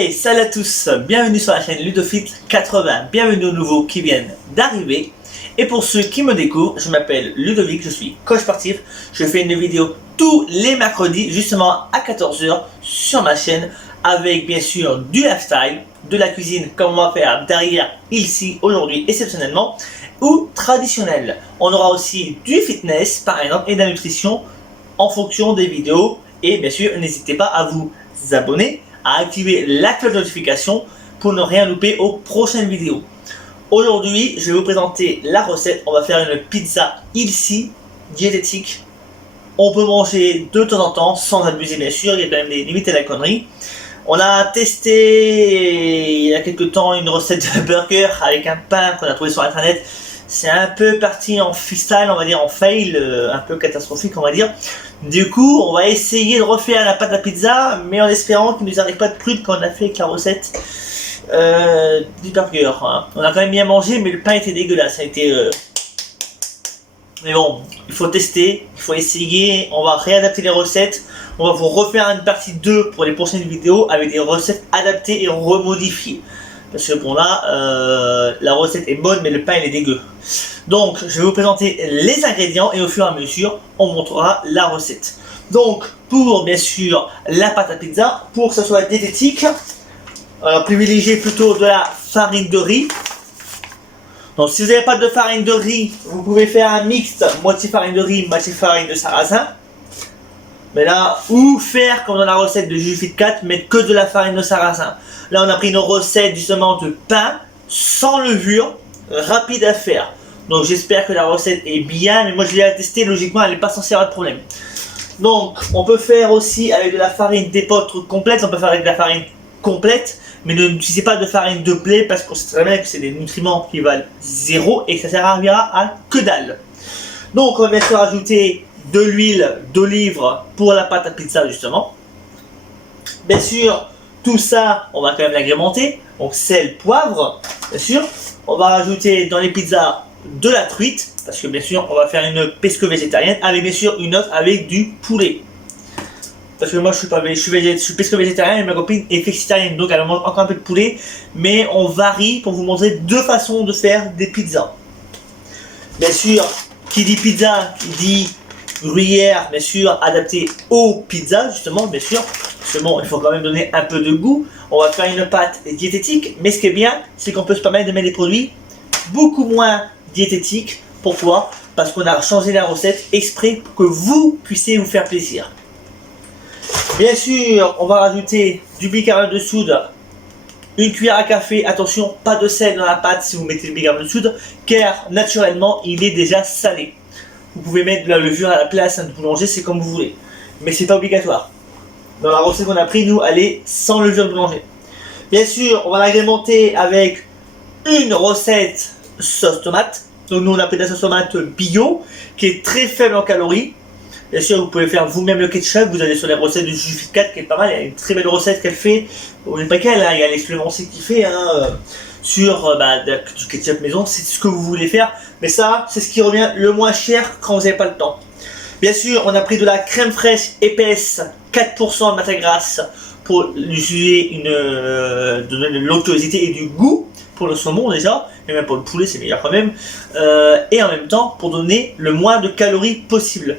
Hey, salut à tous, bienvenue sur la chaîne Ludofit80, bienvenue aux nouveaux qui viennent d'arriver. Et pour ceux qui me découvrent, je m'appelle Ludovic, je suis coach sportif. Je fais une vidéo tous les mercredis, justement à 14 h sur ma chaîne, avec bien sûr du lifestyle, de la cuisine comme on va faire derrière ici aujourd'hui exceptionnellement, ou traditionnel. On aura aussi du fitness par exemple et de la nutrition en fonction des vidéos. Et bien sûr, n'hésitez pas à vous abonner, à activer la cloche de notification pour ne rien louper aux prochaines vidéos. Aujourd'hui, je vais vous présenter la recette. On va faire une pizza ici, diététique. On peut manger de temps en temps, sans abuser bien sûr, il y a quand même des limites à la connerie. On a testé il y a quelques temps une recette de burger avec un pain qu'on a trouvé sur internet. C'est un peu parti en freestyle, on va dire en fail, un peu catastrophique on va dire. Du coup, on va essayer de refaire la pâte à pizza, mais en espérant qu'il ne nous arrive pas de prude quand on a fait avec la recette du burger. Hein. On a quand même bien mangé, mais le pain était dégueulasse. Ça a été, Mais bon, il faut tester, il faut essayer. On va réadapter les recettes. On va vous refaire une partie 2 pour les prochaines vidéos avec des recettes adaptées et remodifiées. Parce que bon là, la recette est bonne, mais le pain il est dégueu. Donc, je vais vous présenter les ingrédients et au fur et à mesure, on montrera la recette. Donc, pour bien sûr la pâte à pizza, pour que ce soit diététique, privilégiez plutôt de la farine de riz. Donc, si vous n'avez pas de farine de riz, vous pouvez faire un mix, moitié farine de riz, moitié farine de sarrasin. Mais là, ou faire comme dans la recette de Jufit 4, mettre que de la farine de sarrasin. Là, on a pris une recette justement de pain, sans levure, rapide à faire. Donc j'espère que la recette est bien, mais moi je l'ai testée, logiquement elle n'est pas censée avoir de problème. Donc on peut faire aussi avec de la farine d'épeautre complète, on peut faire avec de la farine complète, mais n'utilisez pas de farine de blé parce qu'on sait très bien que c'est des nutriments qui valent 0 et que ça servira à que dalle. Donc on va bien sûr rajouter de l'huile d'olive pour la pâte à pizza justement. Bien sûr, tout ça on va quand même l'agrémenter, donc sel, poivre, bien sûr. On va rajouter dans les pizzas de la truite, parce que bien sûr on va faire une pesco végétarienne avec bien sûr une autre avec du poulet. Parce que moi je suis pesco végétarien et ma copine est flexitarienne, donc elle mange encore un peu de poulet, mais on varie pour vous montrer deux façons de faire des pizzas. Bien sûr, qui dit pizza, qui dit gruyère, bien sûr adapté aux pizzas justement, bien sûr. Parce que bon, il faut quand même donner un peu de goût. On va faire une pâte diététique, mais ce qui est bien, c'est qu'on peut se permettre de mettre des produits beaucoup moins diététiques. Pourquoi? Parce qu'on a changé la recette exprès pour que vous puissiez vous faire plaisir. Bien sûr, on va rajouter du bicarbonate de soude, une cuillère à café. Attention, pas de sel dans la pâte si vous mettez le bicarbonate de soude, car naturellement, il est déjà salé. Vous pouvez mettre de la levure à la place, de boulanger, c'est comme vous voulez. Mais c'est pas obligatoire. Dans la recette qu'on a pris, nous, elle est sans levure de boulanger. Bien sûr, on va l'agrémenter avec une recette sauce tomate. Donc nous, on appelle la sauce tomate bio, qui est très faible en calories. Bien sûr, vous pouvez faire vous-même le ketchup. Vous allez sur les recettes de Jufit 4, qui est pas mal. Il y a une très belle recette qu'elle fait. Bon, il n'y a pas qu'elle, hein, il y a l'expérimenté qui fait sur du ketchup maison. C'est ce que vous voulez faire. Mais ça, c'est ce qui revient le moins cher quand vous n'avez pas le temps. Bien sûr, on a pris de la crème fraîche épaisse, 4% de matière grasse, pour lui donner de l'onctuosité et du goût pour le saumon déjà, et même pour le poulet c'est meilleur quand même, et en même temps pour donner le moins de calories possible.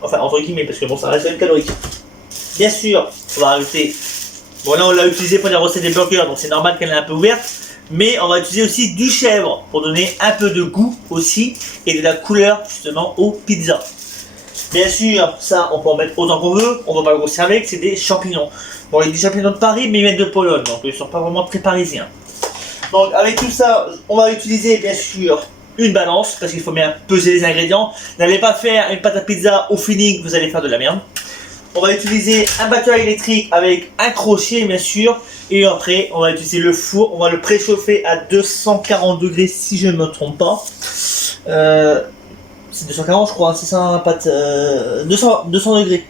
Enfin, entre guillemets, parce que bon, ça reste quand même calorique. Bien sûr, on va rajouter, bon là on l'a utilisé pour la recette des burgers, donc c'est normal qu'elle est un peu ouverte, mais on va utiliser aussi du chèvre pour donner un peu de goût aussi, et de la couleur justement aux pizzas. Bien sûr, ça on peut en mettre autant qu'on veut, on va pas le grossir avec, c'est des champignons. Bon, il y a des champignons de Paris, mais ils viennent de Pologne, donc ils sont pas vraiment très parisiens. Donc avec tout ça, on va utiliser bien sûr une balance, parce qu'il faut bien peser les ingrédients. N'allez pas faire une pâte à pizza au feeling, vous allez faire de la merde. On va utiliser un batteur électrique avec un crochet bien sûr, et après on va utiliser le four, on va le préchauffer à 240 degrés si je ne me trompe pas. C'est 240 je crois, c'est ça la pâte, 200 degrés.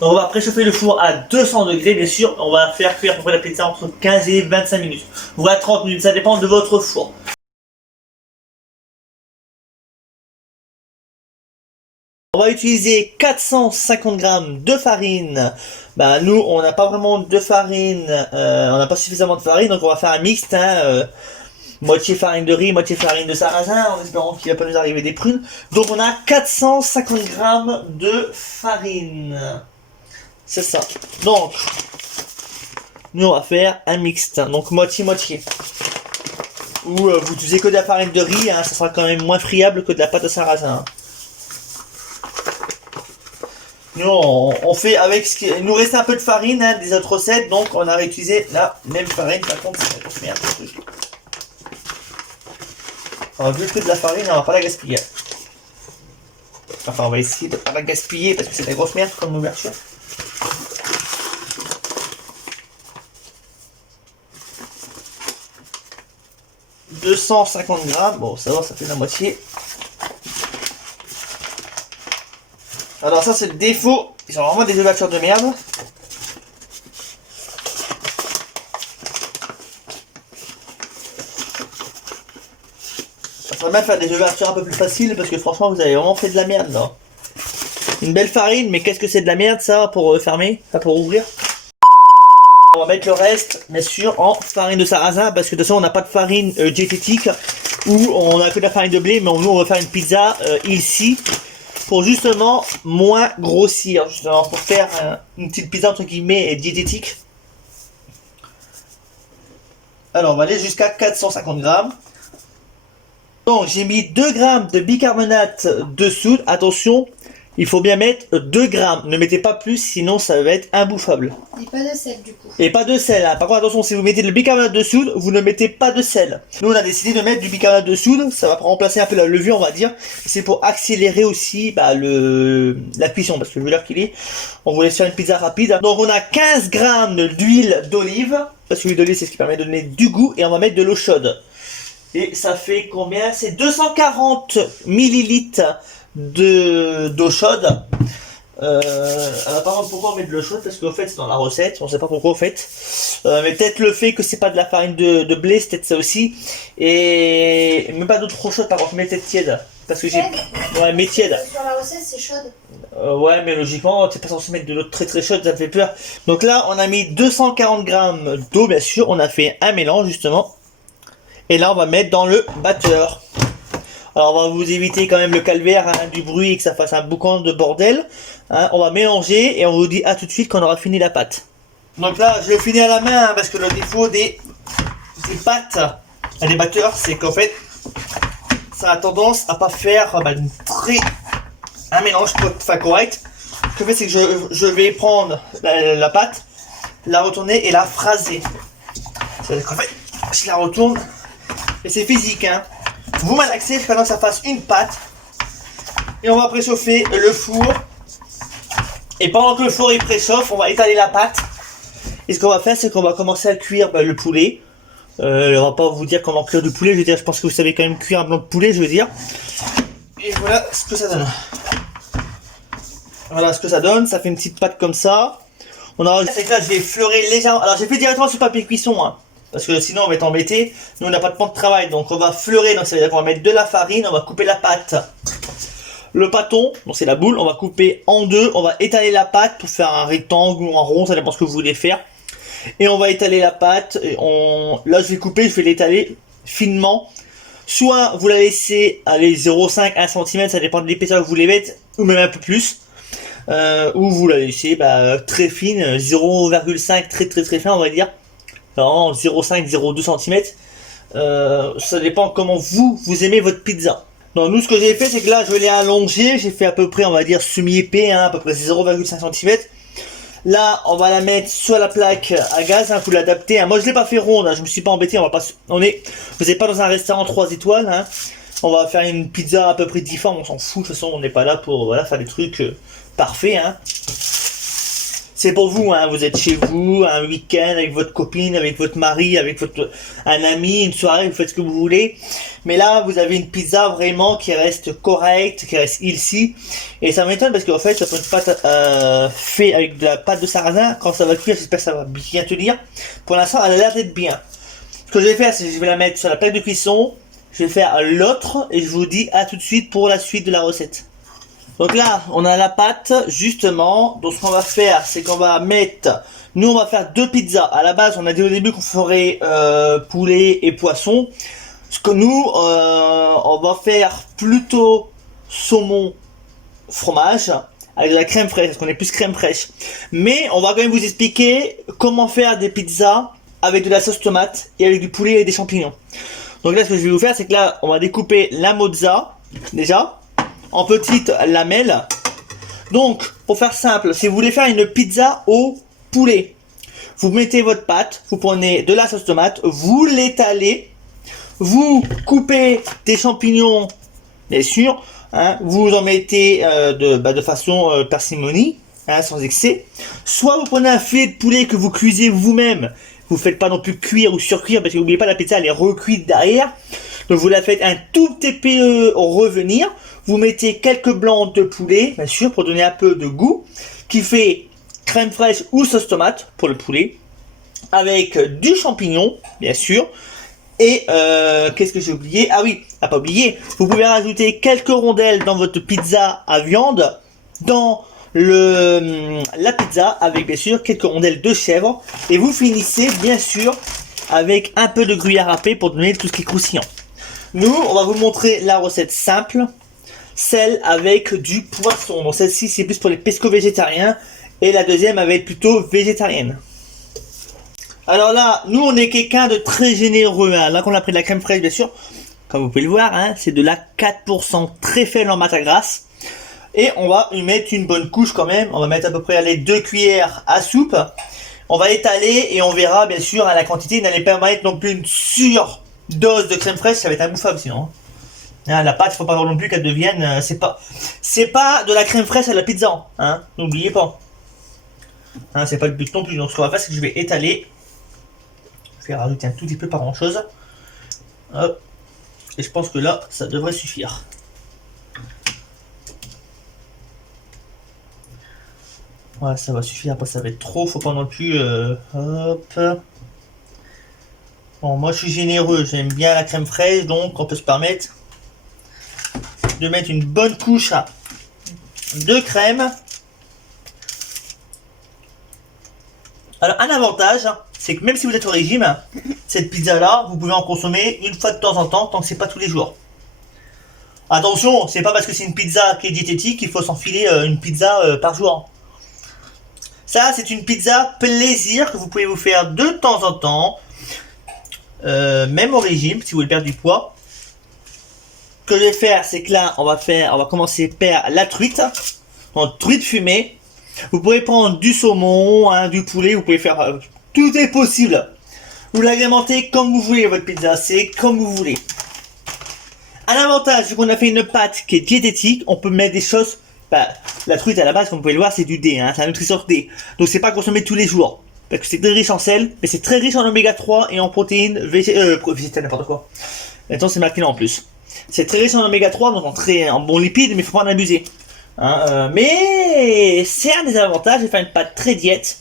Donc on va préchauffer le four à 200 degrés bien sûr, on va faire cuire à peu près la pizza entre 15 et 25 minutes, voire 30 minutes, ça dépend de votre four. On va utiliser 450 grammes de farine. Bah, nous, on n'a pas vraiment de farine, on n'a pas suffisamment de farine, donc on va faire un mixte. Moitié farine de riz, moitié farine de sarrasin, en espérant qu'il va pas nous arriver des prunes. Donc on a 450 grammes de farine. C'est ça. Donc, nous on va faire un mixte, donc moitié-moitié. Ou vous utilisez que de la farine de riz, ça sera quand même moins friable que de la pâte de sarrasin. Nous on fait avec ce qui... Il nous reste un peu de farine des autres recettes, donc on a réutilisé la même farine. Par contre, c'est la grosse merde. Alors, vu que de la farine, on va pas la gaspiller. Enfin, on va essayer de pas la gaspiller parce que c'est de la grosse merde comme ouverture. « 250 grammes, bon ça va, ça fait la moitié. Alors ça c'est le défaut, ils sont vraiment des ouvertures de merde. Ça serait bien de faire des ouvertures un peu plus faciles parce que franchement vous avez vraiment fait de la merde là. Une belle farine, mais qu'est-ce que c'est de la merde ça pour fermer, ça pour ouvrir. On va mettre le reste bien sûr en farine de sarrasin parce que de toute façon on n'a pas de farine diététique ou on a que de la farine de blé, mais nous on va faire une pizza ici pour justement moins grossir, justement pour faire une petite pizza entre guillemets diététique. Alors on va aller jusqu'à 450 grammes. Donc j'ai mis 2 grammes de bicarbonate de soude. Attention, il faut bien mettre 2 grammes. Ne mettez pas plus, sinon ça va être imbouffable. Et pas de sel du coup. Et pas de sel. Par contre attention, si vous mettez le bicarbonate de soude, vous ne mettez pas de sel. Nous on a décidé de mettre du bicarbonate de soude. Ça va remplacer un peu la levure on va dire. C'est pour accélérer aussi la cuisson. Parce que vu l'heure qu'il est, on voulait faire une pizza rapide. Donc on a 15 grammes d'huile d'olive. Parce que l'huile d'olive c'est ce qui permet de donner du goût. Et on va mettre de l'eau chaude. Et ça fait combien? C'est 240 millilitres d'eau chaude. Alors par contre pourquoi on met de l'eau chaude? Parce qu'au fait c'est dans la recette, on sait pas pourquoi au fait. Mais peut-être le fait que c'est pas de la farine de blé, c'est peut-être ça aussi. Et même pas d'eau trop chaude par contre, mais peut-être tiède. Parce que j'ai... Ouais mais tiède. Sur la recette c'est chaude. Ouais mais logiquement t'es pas censé mettre de l'eau très très chaude, ça me fait peur. Donc là on a mis 240 grammes d'eau bien sûr, on a fait un mélange justement. Et là on va mettre dans le batteur. Alors on va vous éviter quand même le calvaire du bruit et que ça fasse un boucan de bordel. On va mélanger et on vous dit à tout de suite quand on aura fini la pâte. Donc là je vais finir à la main parce que le défaut des pâtes, des batteurs, c'est qu'en fait ça a tendance à pas faire un mélange correct. Ce que je fais c'est que je vais prendre la pâte, la retourner et la phraser. C'est-à-dire qu'en fait je la retourne et c'est physique Vous malaxez pendant que ça fasse une pâte. Et on va préchauffer le four. Et pendant que le four il préchauffe, on va étaler la pâte. Et ce qu'on va faire, c'est qu'on va commencer à cuire le poulet. On va pas vous dire comment cuire du poulet. Je veux dire, je pense que vous savez quand même cuire un blanc de poulet, je veux dire. Et voilà ce que ça donne. Voilà ce que ça donne. Ça fait une petite pâte comme ça. C'est que là, je vais fleurer légèrement. Alors, j'ai fait directement sur papier cuisson. Parce que sinon on va être embêté. Nous on n'a pas de pan de travail, donc on va fleurer. Donc ça veut dire qu'on va mettre de la farine, on va couper la pâte. Le pâton, donc c'est la boule, on va couper en deux. On va étaler la pâte pour faire un rectangle ou un rond, ça dépend ce que vous voulez faire. Et on va étaler la pâte. Et là je vais couper, je vais l'étaler finement. Soit vous la laissez aller 0,5 1 cm, ça dépend de l'épaisseur que vous voulez mettre, ou même un peu plus. Ou vous la laissez très fine, 0,5 très fin on va dire. 0,5 0,2 cm. Ça dépend comment vous aimez votre pizza. Donc nous ce que j'ai fait c'est que là je l'ai allongé, j'ai fait à peu près on va dire semi-épais, à peu près 0,5 cm. Là on va la mettre sur la plaque à gaz, vous l'adaptez. Moi je l'ai pas fait ronde, je me suis pas embêté, vous n'êtes pas dans un restaurant 3 étoiles. On va faire une pizza à peu près difforme, on s'en fout, de toute façon on n'est pas là pour faire des trucs parfaits. C'est pour vous, vous êtes chez vous, un week-end avec votre copine, avec votre mari, avec un ami, une soirée, vous faites ce que vous voulez. Mais là, vous avez une pizza vraiment qui reste correcte, qui reste ici. Et ça m'étonne parce qu'en fait, ça peut une pâte faite avec de la pâte de sarrasin. Quand ça va cuire, j'espère que ça va bien tenir. Pour l'instant, elle a l'air d'être bien. Ce que je vais faire, c'est que je vais la mettre sur la plaque de cuisson. Je vais faire l'autre et je vous dis à tout de suite pour la suite de la recette. Donc là, on a la pâte, justement. Donc ce qu'on va faire, c'est qu'on va mettre... Nous, on va faire 2 pizzas. À la base, on a dit au début qu'on ferait poulet et poisson. Ce que nous, on va faire plutôt saumon fromage avec de la crème fraîche, parce qu'on est plus crème fraîche. Mais on va quand même vous expliquer comment faire des pizzas avec de la sauce tomate et avec du poulet et des champignons. Donc là, ce que je vais vous faire, c'est que là, on va découper la mozza, déjà, en petites lamelles. Donc, pour faire simple, si vous voulez faire une pizza au poulet, vous mettez votre pâte, vous prenez de la sauce tomate, vous l'étalez, vous coupez des champignons, bien sûr, hein, vous en mettez de façon parcimonie, hein, sans excès. Soit vous prenez un filet de poulet que vous cuisez vous-même, vous faites pas non plus cuire ou surcuire, parce que n'oubliez pas, la pizza elle est recuite derrière. Donc vous la faites un tout petit peu revenir. Vous mettez quelques blancs de poulet, bien sûr, pour donner un peu de goût, qui fait crème fraîche ou sauce tomate pour le poulet, avec du champignon, bien sûr. Et qu'est-ce que j'ai oublié? Ah oui, à pas oublier, vous pouvez rajouter quelques rondelles dans votre pizza à viande, dans la pizza, avec bien sûr quelques rondelles de chèvre. Et vous finissez bien sûr avec un peu de gruyère râpée pour donner tout ce qui est croustillant. Nous, on va vous montrer la recette simple, celle avec du poisson. Donc celle-ci, c'est plus pour les pesco-végétariens. Et la deuxième, elle va être plutôt végétarienne. Alors là, nous, on est quelqu'un de très généreux. Hein. Là, qu'on a pris de la crème fraîche, bien sûr. Comme vous pouvez le voir, hein, c'est de la 4%, très faible en matière grasse. Et on va y mettre une bonne couche quand même. On va mettre à peu près allez, 2 cuillères à soupe. On va étaler et on verra, bien sûr, à la quantité. N'allez pas mettre non plus une dose de crème fraîche, ça va être imbouffable sinon. Hein, la pâte, il faut pas non plus qu'elle devienne... c'est pas de la crème fraîche à la pizza. Hein, n'oubliez pas. Hein, c'est pas le but non plus. Donc ce qu'on va faire, c'est que je vais étaler. Je vais rajouter un tout petit peu par grand chose. Hop. Et je pense que là, ça devrait suffire. Voilà, ça va suffire. Après, ça va être trop. Faut pas non plus... hop. Bon, moi, je suis généreux. J'aime bien la crème fraîche. Donc, on peut se permettre de mettre une bonne couche de crème. Alors, un avantage, c'est que même si vous êtes au régime, cette pizza-là, vous pouvez en consommer une fois de temps en temps, tant que c'est pas tous les jours. Attention, c'est pas parce que c'est une pizza qui est diététique qu'il faut s'enfiler une pizza par jour. Ça, c'est une pizza plaisir que vous pouvez vous faire de temps en temps, même au régime, si vous voulez perdre du poids. Ce que je vais faire, c'est que là, on va commencer par la truite, donc truite fumée. Vous pouvez prendre du saumon, hein, du poulet, vous pouvez faire... tout est possible. Vous l'agrémentez comme vous voulez, votre pizza, c'est comme vous voulez. Un avantage, vu qu'on a fait une pâte qui est diététique, on peut mettre des choses... Bah, la truite, à la base, comme vous pouvez le voir, c'est du D, hein, c'est un nutrisort D. Donc c'est pas consommé tous les jours. Parce que c'est très riche en sel, mais c'est très riche en oméga 3 et en protéines végétales, n'importe quoi. Maintenant, c'est marqué là en plus. C'est très riche en oméga 3, donc en bons lipides, mais il faut pas en abuser. Hein, mais c'est un des avantages de faire une pâte très diète,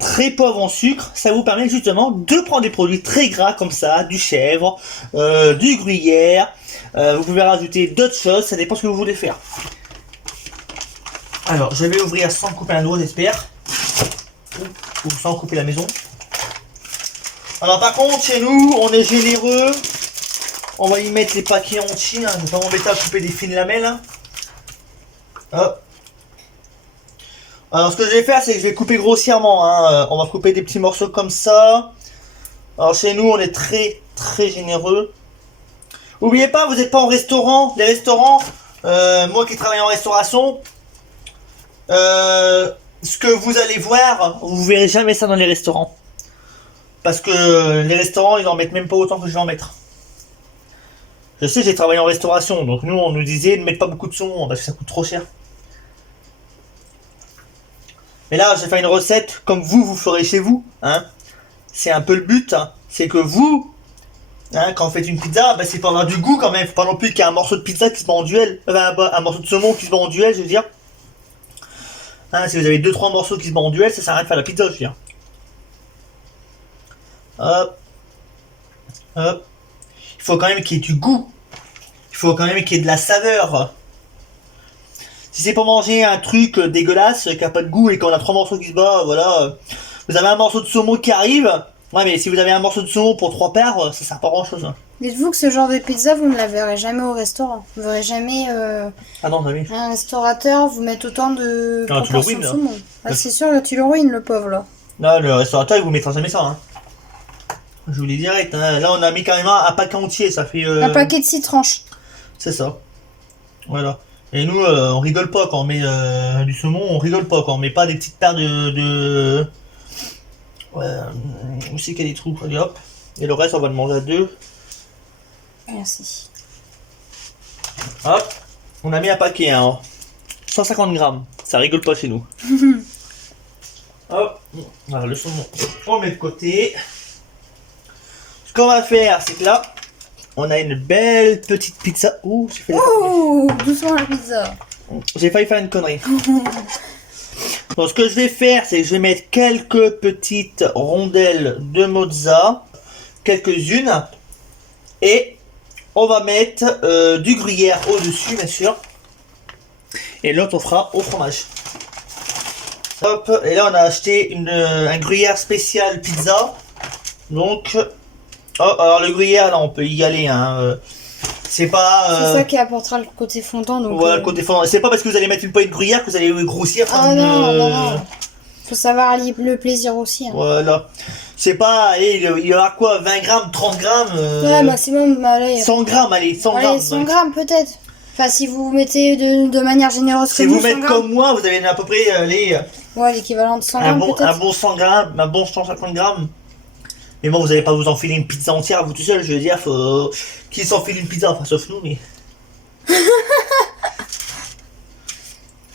très pauvre en sucre. Ça vous permet justement de prendre des produits très gras comme ça, du chèvre, du gruyère. Vous pouvez rajouter d'autres choses, ça dépend ce que vous voulez faire. Alors, je vais ouvrir sans couper un doigt, j'espère. Ou sans couper la maison. Alors, par contre, chez nous, on est généreux. On va y mettre les paquets entiers. Hein. Je vais pas m'embêter à couper des fines lamelles. Hein. Hop. Alors, ce que je vais faire, c'est que je vais couper grossièrement. Hein. On va couper des petits morceaux comme ça. Alors, chez nous, on est très, très généreux. N'oubliez pas, vous n'êtes pas en restaurant. Les restaurants, moi qui travaille en restauration, ce que vous allez voir, vous verrez jamais ça dans les restaurants. Parce que les restaurants, ils en mettent même pas autant que je vais en mettre. Je sais, j'ai travaillé en restauration, donc nous, on nous disait de mettre pas beaucoup de saumon, parce que ça coûte trop cher. Mais là, j'ai fait une recette comme vous ferez chez vous. Hein. C'est un peu le but, hein. C'est que vous, hein, quand vous faites une pizza, bah, c'est pour avoir du goût quand même. Faut pas non plus qu'il y ait un morceau de pizza qui se bat en duel. Un morceau de saumon qui se bat en duel, je veux dire. Hein, si vous avez 2-3 morceaux qui se battent en duel, ça sert à rien de faire la pizza, je veux dire. Hop. Hop. Il faut quand même qu'il y ait du goût. Il faut quand même qu'il y ait de la saveur. Si c'est pour manger un truc dégueulasse, qui a pas de goût et qu'on a 3 morceaux qui se battent, voilà. Vous avez un morceau de saumon qui arrive. Ouais, mais si vous avez un morceau de saumon pour 3 paires, ça sert pas à grand chose. Dites-vous que ce genre de pizza, vous ne la verrez jamais au restaurant. Vous verrez jamais Ah non, oui. un restaurateur vous mettre autant de Non, tu le ruines, de là. saumon. Ah, c'est sûr, là, tu le ruines, le pauvre, là. Non, le restaurateur, il vous mettra jamais ça. Hein. Je vous l'ai direct. Hein. Là, on a mis carrément un paquet entier. Ça fait. Un paquet de 6 tranches. C'est ça. Voilà. Et nous, on rigole pas quand on met du saumon. On rigole pas quand on met pas des petites paires de... où c'est qu'il y a des trous. Allez, hop. Et le reste, on va le manger à 2. Merci. Hop. On a mis un paquet, hein. 150 grammes. Ça rigole pas chez nous. Hop. Voilà, le saumon, on met de côté. Ce qu'on va faire, c'est que là, on a une belle petite pizza. Ouh, j'ai fait la... Oh, doucement la pizza. J'ai failli faire une connerie. Donc, ce que je vais faire, c'est que je vais mettre quelques petites rondelles de mozza, quelques-unes, et on va mettre du gruyère au-dessus, bien sûr. Et l'autre, on fera au fromage. Hop, et là, on a acheté un gruyère spécial pizza. Donc, oh, alors le gruyère, là, on peut y aller, hein. C'est pas... C'est ça qui apportera le côté fondant. Donc, voilà, le côté fondant. C'est pas parce que vous allez mettre une poignée de gruyère que vous allez grossir. Ah non, non, non. Faut savoir le plaisir aussi. Hein. Voilà. C'est pas... Allez, il y aura quoi, 20 grammes, 30 grammes Ouais, maximum, allez. 100 grammes, allez, 100 allez, grammes. 100 grammes peut-être. Enfin, si vous mettez de manière généreuse Si comme vous nous, 100 mettez grammes. comme moi, vous avez à peu près Ouais, l'équivalent de 100 un grammes bon peut-être. 100 grammes, un bon 150 grammes. Mais bon, vous allez pas vous enfiler une pizza entière à vous tout seul, je veux dire, faut... Qui s'enfile une pizza, enfin, sauf nous, mais...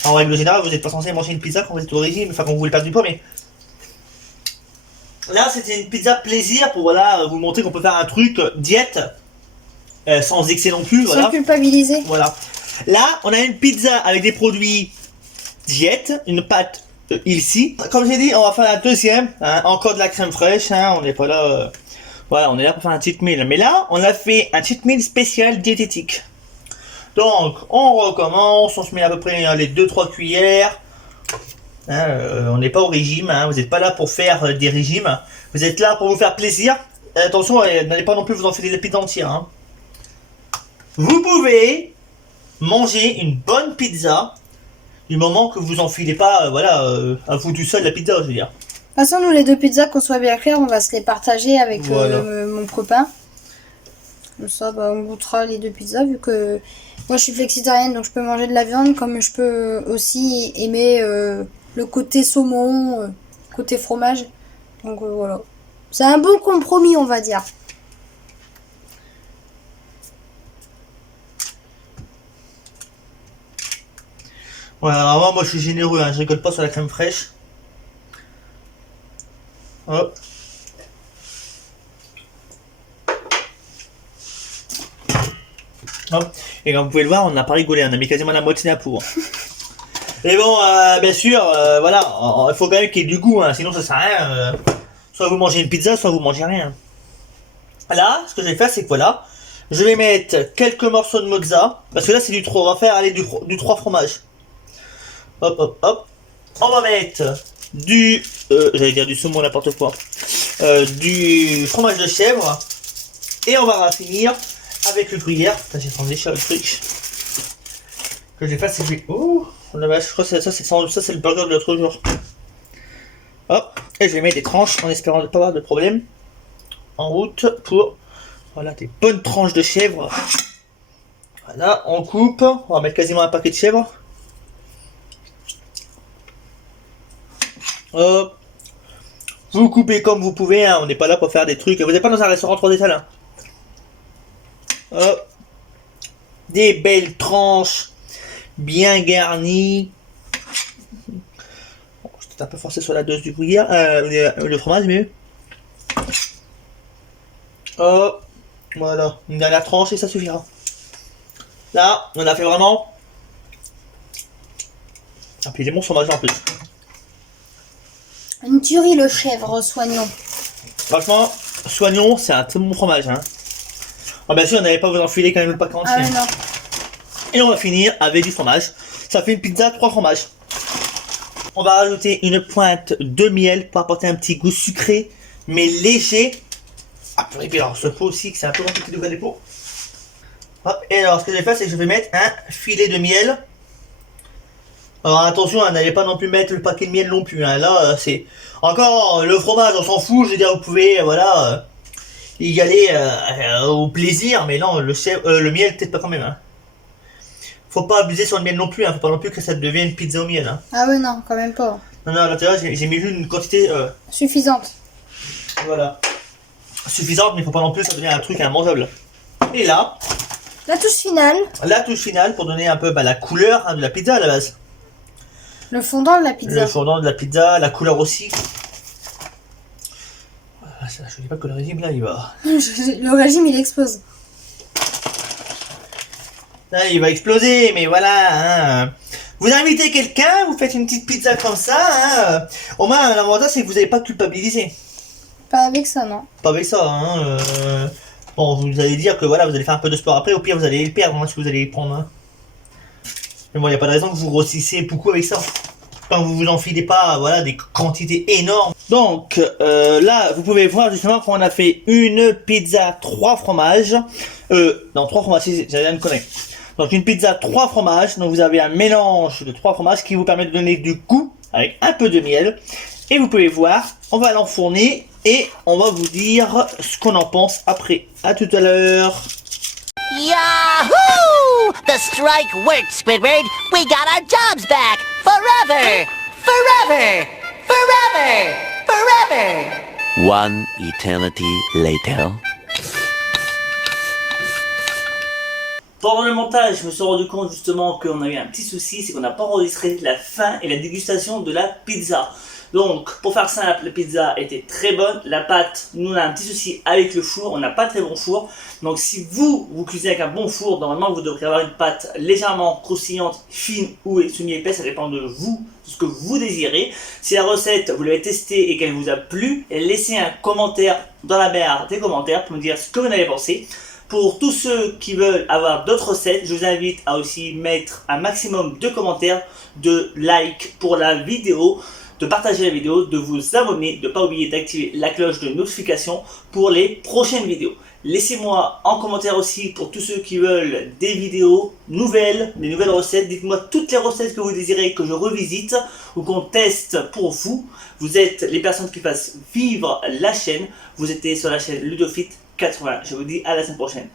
En règle générale, vous n'êtes pas censé manger une pizza quand vous êtes au régime, enfin, quand vous voulez perdre du poids, mais... Là, c'était une pizza plaisir pour, voilà, vous montrer qu'on peut faire un truc diète, sans excès non plus, voilà. Sans culpabiliser. Voilà. Là, on a une pizza avec des produits diète, une pâte ici. Comme j'ai dit, on va faire la deuxième, hein, encore de la crème fraîche, hein, on n'est pas là... voilà, on est là pour faire un cheat meal. Mais là, on a fait un cheat meal spécial diététique. Donc, on recommence, on se met à peu près les 2-3 cuillères. Hein, on n'est pas au régime, hein, vous n'êtes pas là pour faire des régimes. Vous êtes là pour vous faire plaisir. Attention, n'allez pas non plus vous enfiler des pizzas entières. Hein. Vous pouvez manger une bonne pizza du moment que vous enfilez pas, voilà, à vous tout seul la pizza, je veux dire. De toute façon, nous, les deux pizzas, qu'on soit bien clair, on va se les partager avec Voilà. mon copain. Comme ça, bah, on goûtera les deux pizzas, vu que moi, je suis flexitarienne, donc je peux manger de la viande, comme je peux aussi aimer le côté saumon, côté fromage. Donc voilà. C'est un bon compromis, on va dire. Voilà, alors moi je suis généreux, hein, je rigole pas sur la crème fraîche. Hop. Hop. Et comme vous pouvez le voir, on n'a pas rigolé, on a mis quasiment la moitié d'un pot. Et bon, bien sûr, voilà, il faut quand même qu'il y ait du goût, hein, sinon ça sert à rien. Soit vous mangez une pizza, soit vous mangez rien. Là, ce que je vais faire, c'est que voilà, je vais mettre quelques morceaux de mozza, parce que là c'est du 3, on va faire aller du 3 fromage. Hop, hop, hop. On va mettre du, j'allais dire du saumon, n'importe quoi, du fromage de chèvre, et on va finir avec le gruyère. Putain, j'ai senti cher le truc. Ce que je vais faire, c'est que je vais... Oh, la vache, je crois que ça c'est le burger de l'autre jour. Hop, et je vais mettre des tranches en espérant ne pas avoir de problème en route pour, voilà, des bonnes tranches de chèvre. Voilà, on coupe, on va mettre quasiment un paquet de chèvre. Hop. Vous coupez comme vous pouvez, hein, on n'est pas là pour faire des trucs. Vous n'êtes pas dans un restaurant 3 étoiles. Hein. Hop. Des belles tranches bien garnies. Bon, je suis un peu forcé sur la dose du gruyère, le fromage, mais hop. Voilà, une dernière tranche et ça suffira. Là, on a fait vraiment. Ah, puis il est bon fromage en plus. Une tuerie, le chèvre, soignons. Franchement, soignons, c'est un très bon fromage. Hein. Ah, bien sûr, on n'allait pas vous enfiler quand même le paquet entier. Ah non. Et on va finir avec du fromage. Ça fait une pizza 3 fromages. On va rajouter une pointe de miel pour apporter un petit goût sucré, mais léger. Ah, et puis alors ce pot aussi, c'est un peu compliqué d'ouvrir les pots. Hop, et alors ce que je vais faire, c'est que je vais mettre un filet de miel. Alors attention, hein, n'allez pas non plus mettre le paquet de miel non plus. Hein. Là, c'est encore le fromage, on s'en fout. Je veux dire, vous pouvez, voilà, y aller au plaisir, mais non, le miel peut-être pas quand même. Hein. Faut pas abuser sur le miel non plus. Hein. Faut pas non plus que ça devienne une pizza au miel. Hein. Ah ouais, non, quand même pas. Non, non, à l'intérieur, j'ai mis une quantité, Suffisante. voilà, suffisante, mais faut pas non plus que ça devienne un truc immangeable. Et là, La touche finale, la touche finale pour donner un peu la couleur hein, de la pizza à la base. le fondant de la pizza. Le fondant de la pizza, la couleur aussi. Je dis pas que le régime là il va. Le régime il explose. Là il va exploser, mais voilà. Hein. Vous invitez quelqu'un, vous faites une petite pizza comme ça. Hein. Au moins l'avantage c'est que vous n'allez pas culpabiliser. Pas avec ça, non. Pas avec ça. Hein. Bon, vous allez dire que voilà, vous allez faire un peu de sport après, au pire vous allez le perdre hein, si vous allez le prendre. Hein. Mais bon, il n'y a pas de raison que vous grossissiez beaucoup avec ça. Quand vous vous enfilez pas, voilà, des quantités énormes. Donc là, vous pouvez voir justement qu'on a fait une pizza 3 fromages. Non, 3 fromages, j'avais une connerie. Donc une pizza 3 fromages. Donc vous avez un mélange de 3 fromages qui vous permet de donner du goût avec un peu de miel. Et vous pouvez voir, on va l'enfourner et on va vous dire ce qu'on en pense après. À tout à l'heure. Yahoo! The strike worked, Squidward. We got our jobs back. Forever! Forever! Forever! Forever! One eternity later. Pendant le montage, je me suis rendu compte justement qu'on a eu un petit souci, c'est qu'on n'a pas enregistré la fin et la dégustation de la pizza. Donc, pour faire simple, la pizza était très bonne. La pâte, nous on a un petit souci avec le four, on n'a pas de très bon four. Donc si vous cuisinez avec un bon four, normalement vous devrez avoir une pâte légèrement croustillante, fine ou semi-épaisse, ça dépend de vous, de ce que vous désirez. Si la recette, vous l'avez testée et qu'elle vous a plu, laissez un commentaire dans la barre des commentaires pour me dire ce que vous en avez pensé. Pour tous ceux qui veulent avoir d'autres recettes, je vous invite à aussi mettre un maximum de commentaires, de likes pour la vidéo, de partager la vidéo, de vous abonner, de ne pas oublier d'activer la cloche de notification pour les prochaines vidéos. Laissez-moi en commentaire aussi pour tous ceux qui veulent des vidéos nouvelles, des nouvelles recettes. Dites-moi toutes les recettes que vous désirez que je revisite ou qu'on teste pour vous. Vous êtes les personnes qui fassent vivre la chaîne. Vous êtes sur la chaîne Ludofit 80. Je vous dis à la semaine prochaine.